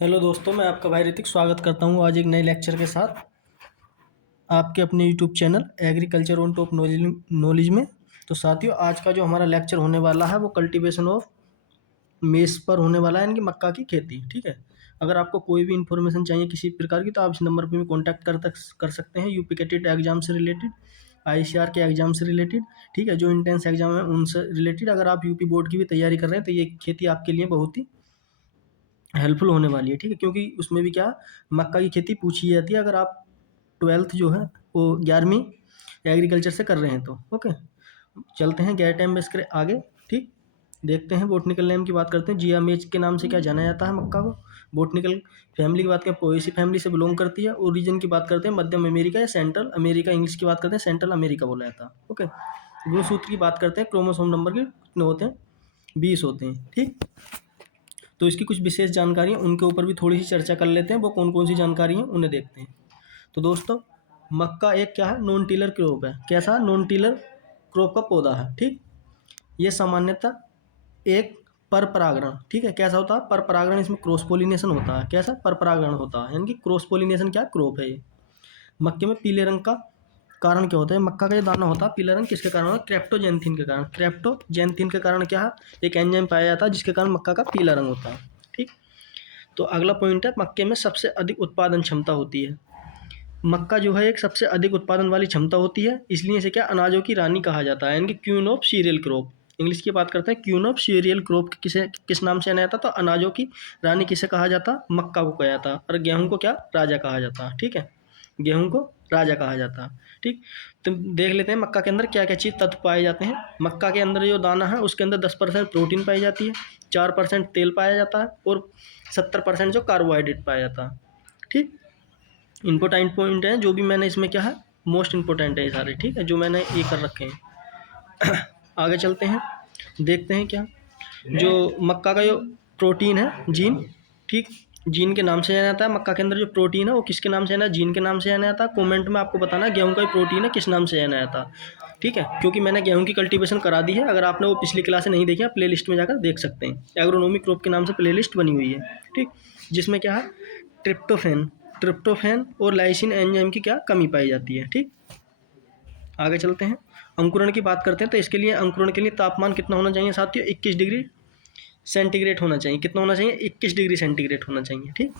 Hello दोस्तों, मैं आपका भाई ऋतिक स्वागत करता हूँ आज एक नए लेक्चर के साथ आपके अपने YouTube channel agriculture on top knowledge में। तो साथियों, आज का जो हमारा लेक्चर होने वाला है वो कल्टीवेशन ऑफ मेस पर होने वाला है, यानी कि मक्का की खेती। ठीक है, अगर आपको कोई भी इन्फॉर्मेशन चाहिए किसी प्रकार की तो आप इस नंबर पर भी कॉन्टैक्ट कर सकते हैं। यूपी के टेट एग्जाम से रिलेटेड, आईसीआर के एग्जाम से रिलेटेड, ठीक है, जो इंटेंस एग्जाम है उनसे रिलेटेड। अगर आप यूपी बोर्ड की भी तैयारी कर रहे हैं तो ये खेती आपके लिए बहुत ही हेल्पफुल होने वाली है। ठीक है, क्योंकि उसमें भी क्या, मक्का की खेती पूछी जाती है अगर आप 12th जो है वो 11वीं एग्रीकल्चर से कर रहे हैं तो। ओके, चलते हैं गैर टाइम वेस्ट करे आगे। ठीक, देखते हैं बोटनिकल नेम की बात करते हैं। जियामेज के नाम से क्या जाना जाता है मक्का को। बोटनिकल फैमिली की बात करें, पोएसी फैमिली से बिलोंग करती है। ओरिजिन की बात करते हैं मध्यम अमेरिका या सेंट्रल अमेरिका, इंग्लिश की बात करते हैं सेंट्रल अमेरिका बोला जाता है। ओके, गुणसूत्र की बात करते हैं, क्रोमोसोम नंबर के कितने होते हैं, 20 होते हैं। ठीक, तो इसकी कुछ विशेष जानकारी है उनके ऊपर भी थोड़ी सी चर्चा कर लेते हैं। वो कौन कौन सी जानकारी है उन्हें देखते हैं। तो दोस्तों, मक्का एक क्या है, नॉन टिलर क्रॉप है। कैसा, नॉन टिलर क्रॉप का पौधा है। ठीक, ये सामान्यतः एक पर परागण, ठीक है, कैसा होता है, पर परागण, इसमें क्रॉस पोलिनेशन होता है। कैसा, पर परागण होता है, यानी कि क्रॉस पोलिनेशन क्या क्रॉप है ये। मक्के में पीले रंग का कारण क्या होता है, मक्का का जो दाना होता है पीला रंग किसके कारण होता है, क्रेप्टोजेंथिन के कारण। क्रेप्टोजेंथिन के कारण क्या है, एक एंजाइम पाया जाता है जिसके कारण मक्का का पीला रंग होता है। ठीक, तो अगला पॉइंट है, मक्के में सबसे अधिक उत्पादन क्षमता होती है। मक्का जो है एक सबसे अधिक उत्पादन वाली क्षमता होती है, इसलिए इसे क्या अनाजों की रानी कहा जाता है, यानी कि queen of cereal crop. English की बात करते हैं, क्वीन ऑफ सीरियल क्रॉप किसे किस नाम से जाना जाता, तो अनाजों की रानी किसे कहा जाता, मक्का को कहा जाता। और गेहूं को क्या, राजा कहा जाता। ठीक है, गेहूं को राजा कहा जाता। ठीक, तो देख लेते हैं मक्का के अंदर क्या क्या चीज़ तत्व पाए जाते हैं। मक्का के अंदर जो दाना है उसके अंदर 10% प्रोटीन पाई जाती है, 4% तेल पाया जाता है और 70% जो कार्बोहाइड्रेट पाया जाता है। ठीक, इम्पोर्टेंट पॉइंट है जो भी मैंने इसमें क्या है, मोस्ट इम्पोर्टेंट है ये सारे। ठीक है, जो मैंने ये कर रखे हैं। आगे चलते हैं, देखते हैं क्या, जो मक्का का जो प्रोटीन है, जीन। ठीक, जीन के नाम से जाना जाता है। मक्का के अंदर जो प्रोटीन है वो किसके नाम से जाना है, जीन के नाम से जाना जाता है। कमेंट में आपको बताना गेहूं का प्रोटीन है किस नाम से जाना जाता है। ठीक है, क्योंकि मैंने गेहूं की कल्टीवेशन करा दी है, अगर आपने वो पिछली क्लास नहीं देखी, आप प्ले लिस्ट में जाकर देख सकते हैं। एग्रोनॉमी क्रॉप के नाम से प्ले लिस्ट बनी हुई है। ठीक, जिसमें क्या है, ट्रिप्टोफैन ट्रिप्टोफैन और लाइसिन एंजाइम की क्या कमी पाई जाती है। ठीक, आगे चलते हैं, अंकुरण की बात करते हैं। तो इसके लिए अंकुरण के लिए तापमान कितना होना चाहिए साथियों, 21 डिग्री सेंटीग्रेड होना चाहिए। कितना होना चाहिए, 21 डिग्री सेंटीग्रेड होना चाहिए। ठीक,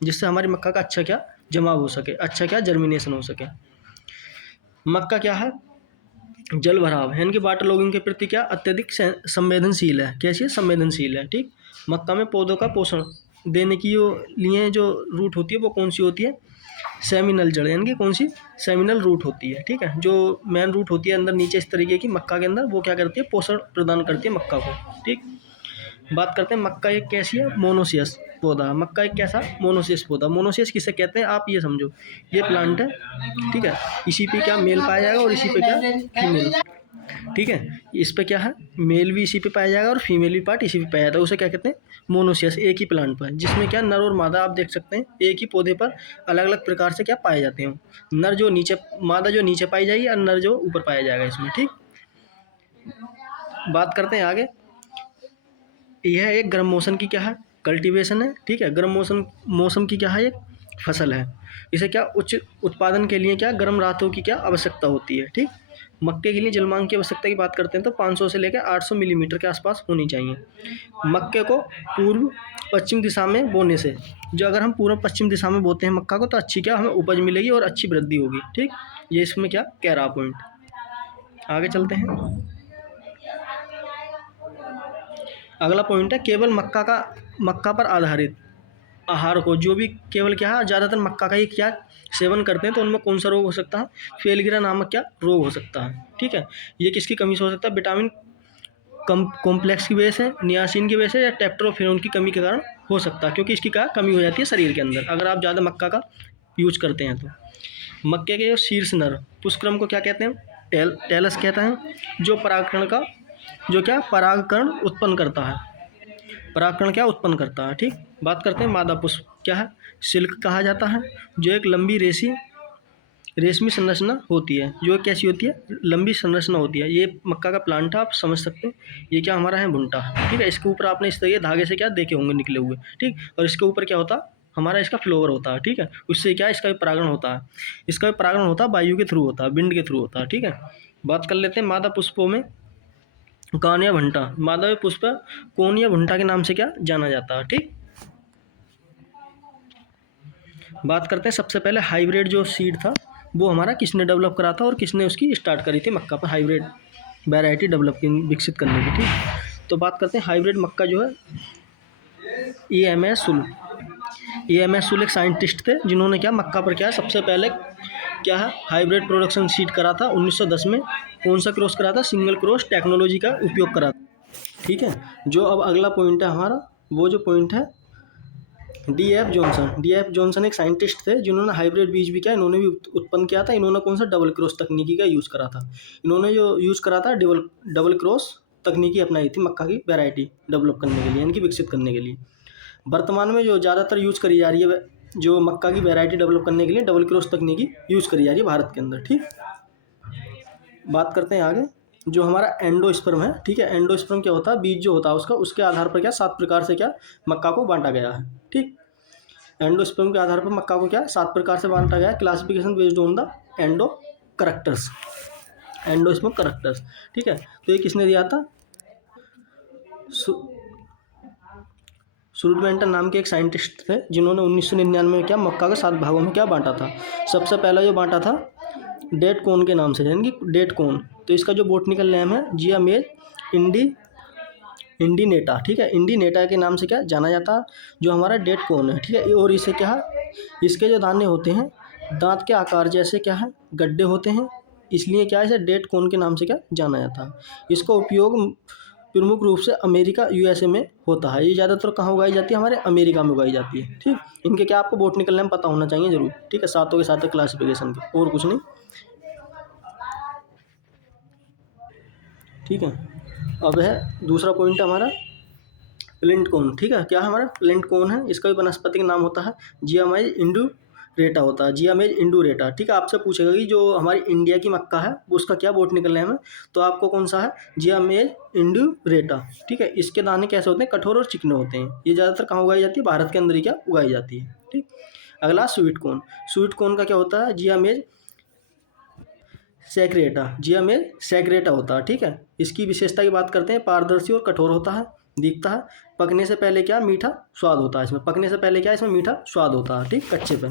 जिससे हमारी मक्का का अच्छा क्या जमाव हो सके, अच्छा क्या जर्मिनेशन हो सके। मक्का क्या है, जल भराव है, यानी कि वाटर लॉगिंग के प्रति क्या अत्यधिक संवेदनशील है। कैसी है, संवेदनशील है। ठीक, मक्का में पौधों का पोषण देने की जो लिए जो रूट होती है वो कौन सी होती है, सेमिनल जड़, यानी कि कौन सी, सेमिनल रूट होती है। ठीक है, जो मेन रूट होती है अंदर नीचे इस तरीके की मक्का के अंदर, वो क्या करती है, पोषण प्रदान करती है मक्का को। ठीक, बात करते हैं मक्का एक कैसी है, मोनोसियस पौधा। मक्का एक कैसा, मोनोसियस पौधा। मोनोसियस किसे कहते हैं आप ये समझो, ये प्लांट है। ठीक है, इसी पे क्या मेल पाया जाएगा और इसी पे क्या फीमेल। ठीक है, इस पे क्या है, मेल भी इसी पे पाया जाएगा और फीमेल भी पार्ट इसी पे पाया जाता है। उसे क्या कहते हैं, मोनोसियस। एक ही प्लांट पर, जिसमें क्या नर और मादा आप देख सकते हैं एक ही पौधे पर अलग अलग प्रकार से क्या पाए जाते हैं। नर जो नीचे, मादा जो नीचे पाई जाएगी और नर जो ऊपर पाया जाएगा इसमें। ठीक, बात करते हैं आगे। यह एक गर्म मौसम की क्या है, कल्टीवेशन है। ठीक है, गर्म मौसम की क्या है, एक फसल है। इसे क्या उच्च उत्पादन के लिए क्या गर्म रातों की क्या आवश्यकता होती है। ठीक, मक्के के लिए जलमांग की आवश्यकता की बात करते हैं तो 500 से लेकर 800 मिलीमीटर के आसपास होनी चाहिए। मक्के को पूर्व पश्चिम दिशा में बोने से, जो अगर हम पूर्व पश्चिम दिशा में बोते हैं मक्का को तो अच्छी क्या हमें उपज मिलेगी और अच्छी वृद्धि होगी। ठीक, ये इसमें क्या कह रहा पॉइंट। आगे चलते हैं, अगला पॉइंट है केवल मक्का पर आधारित आहार को, जो भी केवल क्या है ज़्यादातर मक्का का ही क्या सेवन करते हैं तो उनमें कौन सा रोग हो सकता है, फेलगिरा नामक क्या रोग हो सकता है। ठीक है, ये किसकी कमी से हो सकता है, विटामिन कॉम्प्लेक्स की वजह से, नियासिन की वजह से या टेप्टोफेरोन की कमी के कारण हो सकता है, क्योंकि इसकी क्या कमी हो जाती है शरीर के अंदर अगर आप ज़्यादा मक्का का यूज करते हैं तो। मक्के के जो शीर्ष नर पुष्क्रम को क्या कहते हैं, टेलस कहता है, जो परागकण का जो क्या परागकण उत्पन्न करता है, परागकण क्या उत्पन्न करता है। ठीक, बात करते हैं मादा पुष्प क्या है, सिल्क कहा जाता है, जो एक लंबी रेसी रेशमी संरचना होती है, जो कैसी होती है, लंबी संरचना होती है। ये मक्का का प्लांट है, आप समझ सकते हैं। ये क्या हमारा है, भुट्टा, ठीक है। इसके ऊपर आपने इस तरीके धागे से क्या देखे होंगे निकले हुए, ठीक। और इसके ऊपर क्या होता है, हमारा इसका फ्लोवर होता है, ठीक है। उससे क्या इसका भी परागण होता है। इसका भी परागण होता है वायु के थ्रू होता है, विंड के थ्रू होता है, ठीक है। बात कर लेते हैं मादा पुष्पों में कौन या भुट्टा। मादा पुष्प कौन या भुट्टा के नाम से क्या जाना जाता है, ठीक। बात करते हैं सबसे पहले हाइब्रिड जो सीड था वो हमारा किसने डेवलप करा था और किसने उसकी स्टार्ट करी थी मक्का पर हाइब्रिड वैरायटी डेवलप विकसित करने की, ठीक। तो बात करते हैं हाइब्रिड मक्का जो है, EMS सुल एक साइंटिस्ट थे जिन्होंने क्या मक्का पर क्या सबसे पहले क्या है हाइब्रिड प्रोडक्शन सीड करा था 1910 में। कौन सा क्रॉस करा था, सिंगल क्रॉस टेक्नोलॉजी का उपयोग करा था, ठीक है। जो अब अगला पॉइंट है हमारा, वो जो पॉइंट है डी एफ जॉनसन एक साइंटिस्ट थे जिन्होंने हाइब्रिड बीज भी क्या इन्होंने भी उत्पन्न किया था। इन्होंने कौन सा डबल क्रॉस तकनीकी का यूज़ करा था। इन्होंने जो यूज़ करा था डबल क्रॉस तकनीकी अपनाई थी मक्का की वैरायटी डेवलप करने के लिए, यानी कि विकसित करने के लिए। वर्तमान में जो ज़्यादातर यूज़ करी जा रही है जो मक्का की वैरायटी डेवलप करने के लिए डबल क्रॉस तकनीकी यूज़ करी जा रही है भारत के अंदर, ठीक। बात करते हैं आगे, जो हमारा एंडोस्पर्म है, ठीक है। एंडोस्पर्म क्या होता है, बीज जो होता है उसका, उसके आधार पर क्या 7 प्रकार से क्या मक्का को बांटा गया है, ठीक। एंडोस्पर्म के आधार पर मक्का को क्या 7 प्रकार से बांटा गया है। Classification based on the endo characters, endosperm characters, ठीक है। तो ये किसने दिया था, सुरुडमेंटन नाम के एक साइंटिस्ट थे जिन्होंने 1999 में क्या मक्का के 7 भागों में क्या बांटा था। सबसे पहला जो बांटा था डेट कोन के नाम से, यानी कि डेट कोन। तो इसका जो बोटनिकल नेम है जियामेज इंडिनेटा, ठीक है। इंडिनेटा के नाम से क्या जाना जाता है जो हमारा डेट कोन है, ठीक है। और इसे क्या है, इसके जो दाने होते हैं दांत के आकार जैसे क्या है गड्ढे होते हैं, इसलिए क्या है इसे डेट कोन के नाम से क्या जाना जाता है। इसका उपयोग प्रमुख रूप से अमेरिका USA में होता है। ये ज़्यादातर कहाँ उगाई जाती है, हमारे अमेरिका में उगाई जाती है, ठीक। इनके क्या आपको बोटनिकल नेम पता होना चाहिए जरूर, ठीक है, सातों के साथ क्लासिफिकेशन के, और कुछ नहीं, ठीक है। अब है दूसरा पॉइंट हमारा प्लिंट कोन, ठीक है। क्या हमारा प्लिंट कोन है, इसका भी वनस्पतिक नाम होता है जियामेज इंडुरेटा होता है, जियामेज इंडुरेटा, ठीक है। आपसे पूछेगा कि जो हमारी इंडिया की मक्का है उसका क्या बोटनिकल नेम है, तो आपको कौन सा है, जियामेज इंडुरेटा, ठीक है। इसके दाने कैसे होते हैं, कठोर और चिकने होते हैं। ये ज़्यादातर कहाँ उगाई जाती है, भारत के अंदर ही क्या उगाई जाती है, ठीक। अगला स्वीट कोन, स्वीट कोन का क्या होता है, जियामेज सैक्रेटा होता है, ठीक है। इसकी विशेषता की बात करते हैं, पारदर्शी और कठोर होता है, दिखता है। पकने से पहले क्या मीठा स्वाद होता है इसमें, पकने से पहले क्या इसमें मीठा स्वाद होता है, ठीक, कच्चे पे।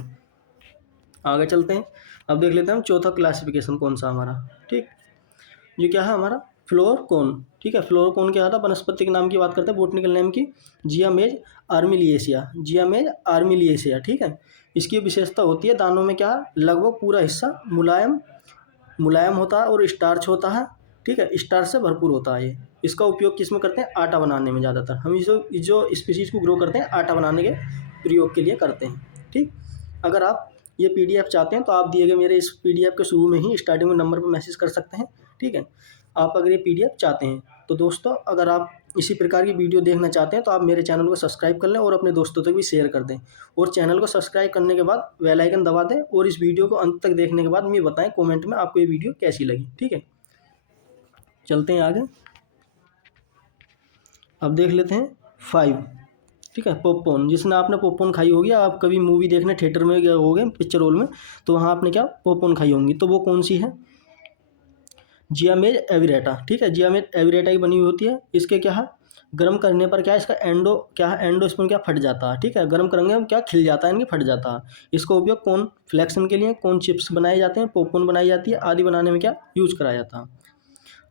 आगे चलते हैं, अब देख लेते हैं हम चौथा क्लासिफिकेशन कौन सा हमारा, ठीक। ये क्या है हमारा फ्लोर कोन, ठीक है। फ्लोर कोन क्या था, वनस्पति के नाम की बात करते हैं, बोटनिकल नेम की जियामेज आर्मिलिएसिया, ठीक है। इसकी विशेषता होती है दानों में क्या लगभग पूरा हिस्सा मुलायम होता है और स्टार्च होता है, ठीक है। स्टार्च से भरपूर होता है ये। इसका उपयोग किस में करते हैं, आटा बनाने में ज़्यादातर हम जो स्पीशीज़ को ग्रो करते हैं आटा बनाने के प्रयोग के लिए करते हैं, ठीक। अगर आप ये PDF चाहते हैं तो आप दिए गए मेरे इस PDF के शुरू में ही स्टार्टिंग में नंबर पर मैसेज कर सकते हैं, ठीक है। आप अगर ये PDF चाहते हैं तो दोस्तों, अगर आप इसी प्रकार की वीडियो देखना चाहते हैं तो आप मेरे चैनल को सब्सक्राइब कर लें और अपने दोस्तों तक भी शेयर कर दें। और चैनल को सब्सक्राइब करने के बाद बेल आइकन दबा दें और इस वीडियो को अंत तक देखने के बाद मुझे बताएं कमेंट में आपको ये वीडियो कैसी लगी, ठीक है। चलते हैं आगे, अब देख लेते हैं 5, ठीक है। पॉपकॉर्न, जिसने आपने पॉपकॉर्न खाई होगी, आप कभी मूवी देखने थिएटर में गए होगे पिक्चर हॉल में, तो वहाँ आपने क्या पॉपकॉर्न खाई होंगी, तो वो कौन सी है, जियामेज एविरेटा, ठीक है। जियामेज एविरेटा की बनी हुई होती है। इसके क्या है गर्म करने पर क्या इसका एंडोस्पर्म क्या फट जाता है, ठीक है। गर्म करेंगे हम क्या खिल जाता है, यानी फट जाता है। इसका उपयोग कॉर्न फ्लेक्शन के लिए, कॉर्न चिप्स बनाए जाते हैं, पॉपकॉर्न बनाई जाती है आदि बनाने में क्या यूज कराया जाता है।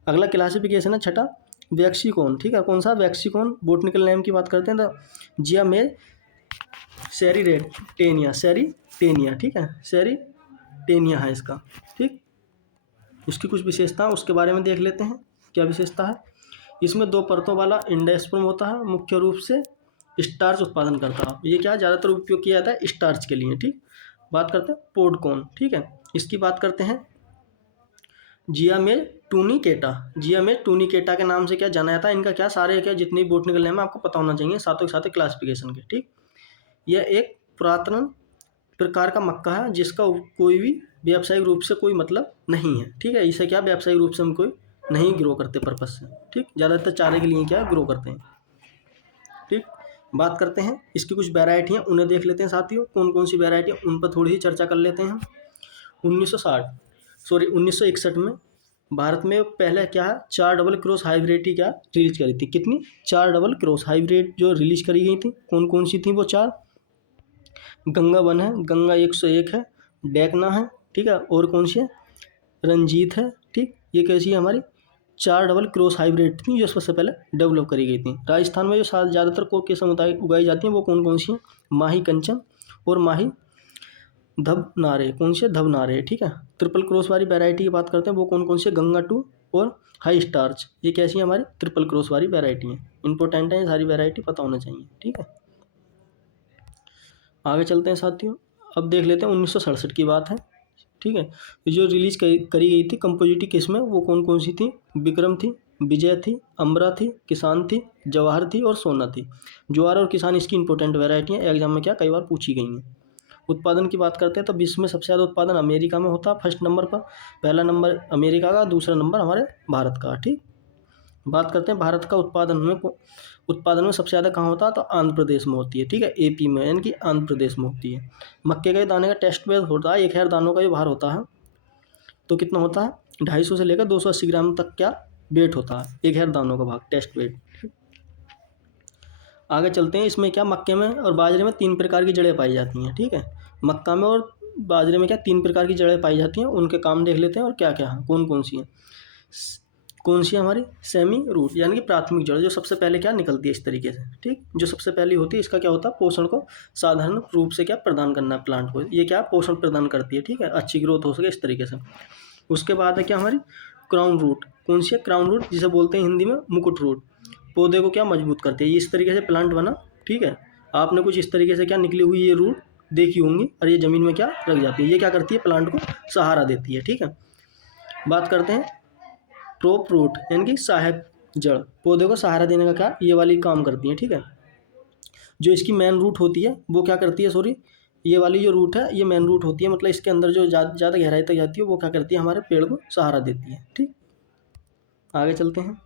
अगला क्लासिफिकेशन है छठा वैक्सीकॉन, ठीक है। कौन सा वैक्सीकॉन, बोटनिकल नेम की बात करते हैं तो जियामेज सेरीटेनिया, ठीक है। सेरीटेनिया है इसका, ठीक। इसकी कुछ विशेषता उसके बारे में देख लेते हैं, क्या विशेषता है। इसमें 2 परतों वाला एंडोस्पर्म होता है, मुख्य रूप से स्टार्च उत्पादन करता है। ये क्या ज़्यादातर उपयोग किया जाता है स्टार्च के लिए, ठीक। बात करते हैं पोडकॉन, ठीक है। इसकी बात करते हैं जियामेज टूनिकेटा के नाम से क्या जाना जाता है। इनका क्या सारे क्या जितनी बोटनिकल नेम है आपको पता होना चाहिए, सातों के साथ क्लासिफिकेशन के, ठीक। यह एक पुरातन प्रकार का मक्का है जिसका कोई भी व्यावसायिक रूप से कोई मतलब नहीं है। ठीक है, इसे क्या व्यावसायिक रूप से हम कोई नहीं ग्रो करते पर्पस से। ठीक, ज़्यादातर चारे के लिए क्या ग्रो करते हैं। ठीक, बात करते हैं इसकी कुछ वैरायटी हैं, उन्हें देख लेते हैं साथियों, कौन कौन सी वैरायटी है उन पर थोड़ी ही चर्चा कर लेते हैं। 1961 में भारत में पहले क्या है 4 डबल क्रॉस हाइब्रिड क्या रिलीज करी थी। कितनी? 4 डबल क्रॉस हाइब्रिड जो रिलीज करी गई थी। कौन कौन सी थी वो 4? गंगा 1 है, गंगा 101 है, डेकना है, ठीक है, और कौन सी है? रंजीत है। ठीक, ये कैसी है हमारी 4 डबल क्रॉस हाइब्रिड थी जो सबसे पहले डेवलप करी गई थी। राजस्थान में जो ज़्यादातर कोक के समुदाय उगाई जाती हैं वो कौन कौन सी हैं? माही कंचन और माही धबनारे। कौन से? धबनारे। ठीक है, ट्रिपल क्रॉस वाली वैरायटी की बात करते हैं वो कौन कौन सी? गंगा 2 और हाई स्टार्च। ये कैसी है हमारी ट्रिपल क्रॉस वाली वैरायटी है। इंपॉर्टेंट है, ये सारी वैरायटी पता होना चाहिए। ठीक है, आगे चलते हैं साथियों। अब देख लेते हैं 1967 की बात है। ठीक है, जो रिलीज करी गई थी कंपोजिटी किस्में वो कौन कौन सी थी? विक्रम थी, विजय थी, अम्बरा थी, किसान थी, जवाहर थी और सोना थी। जवाहर और किसान इसकी इंपॉर्टेंट वैरायटी है, एग्जाम में क्या कई बार पूछी गई हैं। उत्पादन की बात करते हैं तो विश्व में सबसे ज़्यादा उत्पादन अमेरिका में होता है फर्स्ट नंबर पर। पहला नंबर अमेरिका का, दूसरा नंबर हमारे भारत का। ठीक, बात करते हैं भारत का उत्पादन में सबसे ज़्यादा कहाँ होता है तो आंध्र प्रदेश में होती है। ठीक है, एपी में, यानी कि आंध्र प्रदेश में होती है। मक्के के दाने का टेस्ट वेट होता है 1000 दानों का जो भार होता है तो कितना होता है? 250 से लेकर 280 ग्राम तक क्या वेट होता है 1000 दानों का भाग टेस्ट वेट। आगे चलते हैं, इसमें क्या मक्के में और बाजरे में 3 प्रकार की जड़ें पाई जाती हैं। ठीक है, मक्का में और बाजरे में क्या 3 प्रकार की जड़ें पाई जाती हैं, उनके काम देख लेते हैं और क्या क्या है, कौन कौन सी हैं। कौन सी हमारी सेमी रूट यानी कि प्राथमिक जड़ जो सबसे पहले क्या निकलती है इस तरीके से। ठीक, जो सबसे पहली होती है इसका क्या होता है पोषण को साधारण रूप से क्या प्रदान करना है प्लांट को, ये क्या पोषण प्रदान करती है। ठीक है, अच्छी ग्रोथ हो सके इस तरीके से। उसके बाद है क्या हमारी क्राउन रूट। कौन सी है? क्राउन रूट, जिसे बोलते हैं हिंदी में मुकुट रूट। पौधे को क्या मजबूत करती है, ये इस तरीके से प्लांट बना। ठीक है, आपने कुछ इस तरीके से क्या निकली हुई ये रूट देखी होंगी और ये ज़मीन में क्या रख जाती है, ये क्या करती है प्लांट को सहारा देती है। ठीक है, बात करते हैं टॉप रूट यानी कि सहायक जड़। पौधे को सहारा देने का क्या ये वाली काम करती है। ठीक है, जो इसकी मेन रूट होती है वो क्या करती है, सॉरी ये वाली जो रूट है ये मेन रूट होती है, मतलब इसके अंदर जो ज़्यादा गहराई तक जाती है वो क्या करती है हमारे पेड़ को सहारा देती है। ठीक, आगे चलते हैं,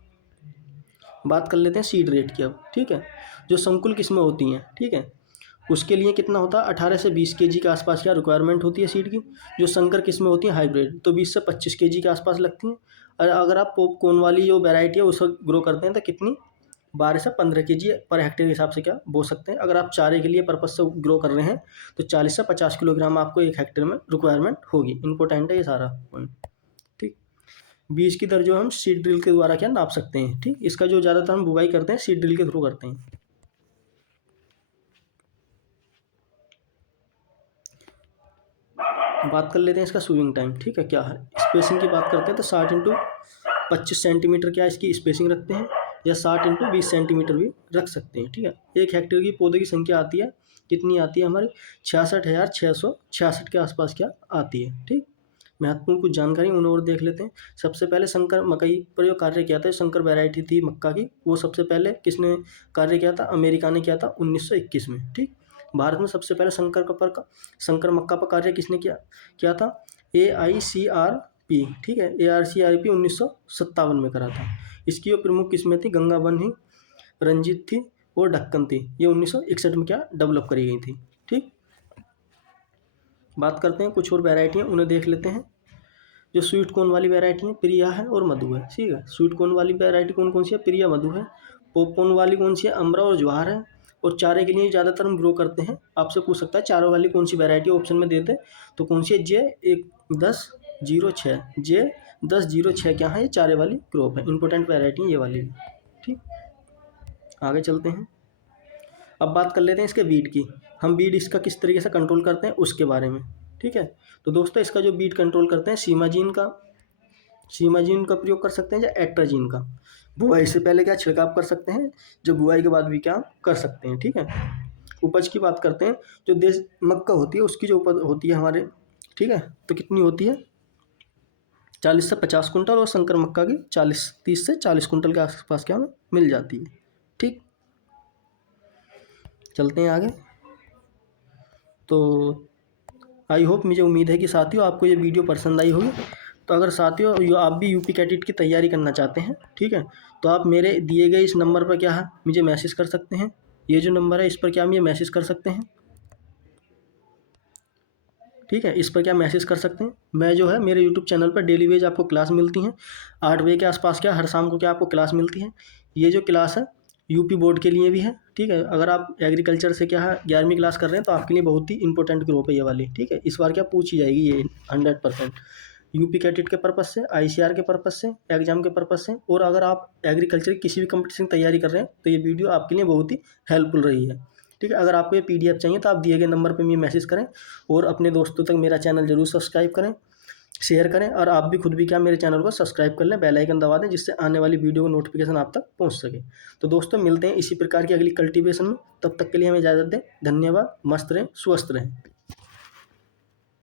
बात कर लेते हैं सीड रेट की अब। ठीक है, जो संकुल किस्में होती हैं, ठीक है, उसके लिए कितना होता है 18 से 20 केजी के आसपास क्या रिक्वायरमेंट होती है सीड की। जो संकर किस्में होती हैं हाइब्रिड तो 20 से 25 केजी के आसपास लगती हैं। और अगर आप पॉपकॉर्न वाली जो वैरायटी है उसको ग्रो करते हैं तो कितनी 12 से 15 केजी पर हेक्टेयर के हिसाब से क्या बो सकते हैं। अगर आप चारे के लिए पर्पज से ग्रो कर रहे हैं तो 40 से 50 किलोग्राम आपको 1 हेक्टेयर में रिक्वायरमेंट होगी। इंपॉर्टेंट है ये सारा पॉइंट। ठीक, बीज की दर जो हम सीड ड्रिल के द्वारा क्या नाप सकते हैं। ठीक, इसका जो ज़्यादातर हम बुवाई करते हैं सीड ड्रिल के थ्रू करते हैं। बात कर लेते हैं इसका स्विंग टाइम। ठीक है, क्या है स्पेसिंग की बात करते हैं तो 60 इंटू 25 सेंटीमीटर क्या इसकी स्पेसिंग रखते हैं, या 60 इंटू 20 सेंटीमीटर भी रख सकते हैं। ठीक है, 1 हेक्टेयर की पौधे की संख्या आती है कितनी आती है हमारी 66,666 के आसपास क्या आती है। ठीक, महत्वपूर्ण कुछ जानकारी उन्हें और देख लेते हैं। सबसे पहले संकर मकई पर जो कार्य किया था, संकर वैरायटी थी मक्का की, वो सबसे पहले किसने कार्य किया था? अमेरिका ने किया था 1921 में। ठीक, भारत में सबसे पहले संकर मक्का पर कार्य किसने किया था? AICRP। ठीक है, AICRP 1957 में करा था। इसकी जो प्रमुख किस्में थी गंगा 1 ही, रंजीत थी और ढक्कन थी। ये 1961 में क्या डेवलप करी गई थी। ठीक, बात करते हैं कुछ और वैरायटियाँ उन्हें देख लेते हैं। जो स्वीट कॉर्न वाली वैरायटी है प्रिया है और मधु है। ठीक है, स्वीट कॉर्न वाली वैरायटी कौन कौन सी है? प्रिया, मधु है। पॉपकॉर्न वाली कौन सी है? अमरा और जवाहर है। और चारे के लिए ज़्यादातर हम ग्रो करते हैं, आपसे पूछ सकता है चारों वाली कौन सी वैरायटी ऑप्शन में देते तो कौन सी है? J1006 J1006 क्या है? ये चारे वाली क्रॉप है, इंपॉर्टेंट वैरायटी है ये वाली। ठीक, आगे चलते हैं, अब बात कर लेते हैं इसके बीट की। हम बीट इसका किस तरीके से कंट्रोल करते हैं उसके बारे में। ठीक है, तो दोस्तों इसका जो बीट कंट्रोल करते हैं सीमाजीन का प्रयोग कर सकते हैं या एट्राजीन का। बुआई से पहले क्या छिड़काव कर सकते हैं, जब बुआई के बाद भी क्या कर सकते हैं। ठीक है, उपज की बात करते हैं, जो देश मक्का होती है उसकी जो उपज होती है हमारे, ठीक है, तो कितनी होती है 40 से 50 कुंटल, और संकर मक्का की 30 से 40 कुंटल के आसपास क्या मिल जाती है। ठीक, चलते हैं आगे। तो आई होप, मुझे उम्मीद है कि साथियों आपको ये वीडियो पसंद आई होगी। तो अगर साथियों आप भी यूपी कैडेट की तैयारी करना चाहते हैं, ठीक है, तो आप मेरे दिए गए इस नंबर पर क्या है मुझे मैसेज कर सकते हैं। ये जो नंबर है इस पर क्या मुझे मैसेज कर सकते हैं, ठीक है, इस पर क्या मैसेज कर सकते हैं। मैं जो है मेरे यूट्यूब चैनल पर डेली वेज आपको क्लास मिलती हैं 8 बजे के आसपास, क्या हर शाम को क्या आपको क्लास मिलती है। ये जो क्लास है यूपी बोर्ड के लिए भी है, ठीक है। अगर आप एग्रीकल्चर से क्या है 11वीं क्लास कर रहे हैं तो आपके लिए बहुत ही इंपॉर्टेंट ग्रुप है ये वाली, ठीक है। इस बार क्या पूछी जाएगी ये 100% यूपी कैडेट के पर्पज़ से, आईसीआर के पर्पज़ से, एग्जाम के पर्पज़ से। और अगर आप एग्रीकल्चर की किसी भी कंपटीशन की तैयारी कर रहे हैं तो ये वीडियो आपके लिए बहुत ही हेल्पफुल रही है, ठीक है। अगर आपको ये पीडीएफ चाहिए तो आप दिए गए नंबर पर मुझे मैसेज करें और अपने दोस्तों तक मेरा चैनल जरूर सब्सक्राइब करें, शेयर करें, और आप भी खुद भी क्या मेरे चैनल को सब्सक्राइब कर लें, बेल आइकन दबा दें, जिससे आने वाली वीडियो का नोटिफिकेशन आप तक पहुंच सके। तो दोस्तों मिलते हैं इसी प्रकार की अगली कल्टीवेशन में, तब तक के लिए हमें इजाज़त दें। धन्यवाद, मस्त रहें, स्वस्थ रहें।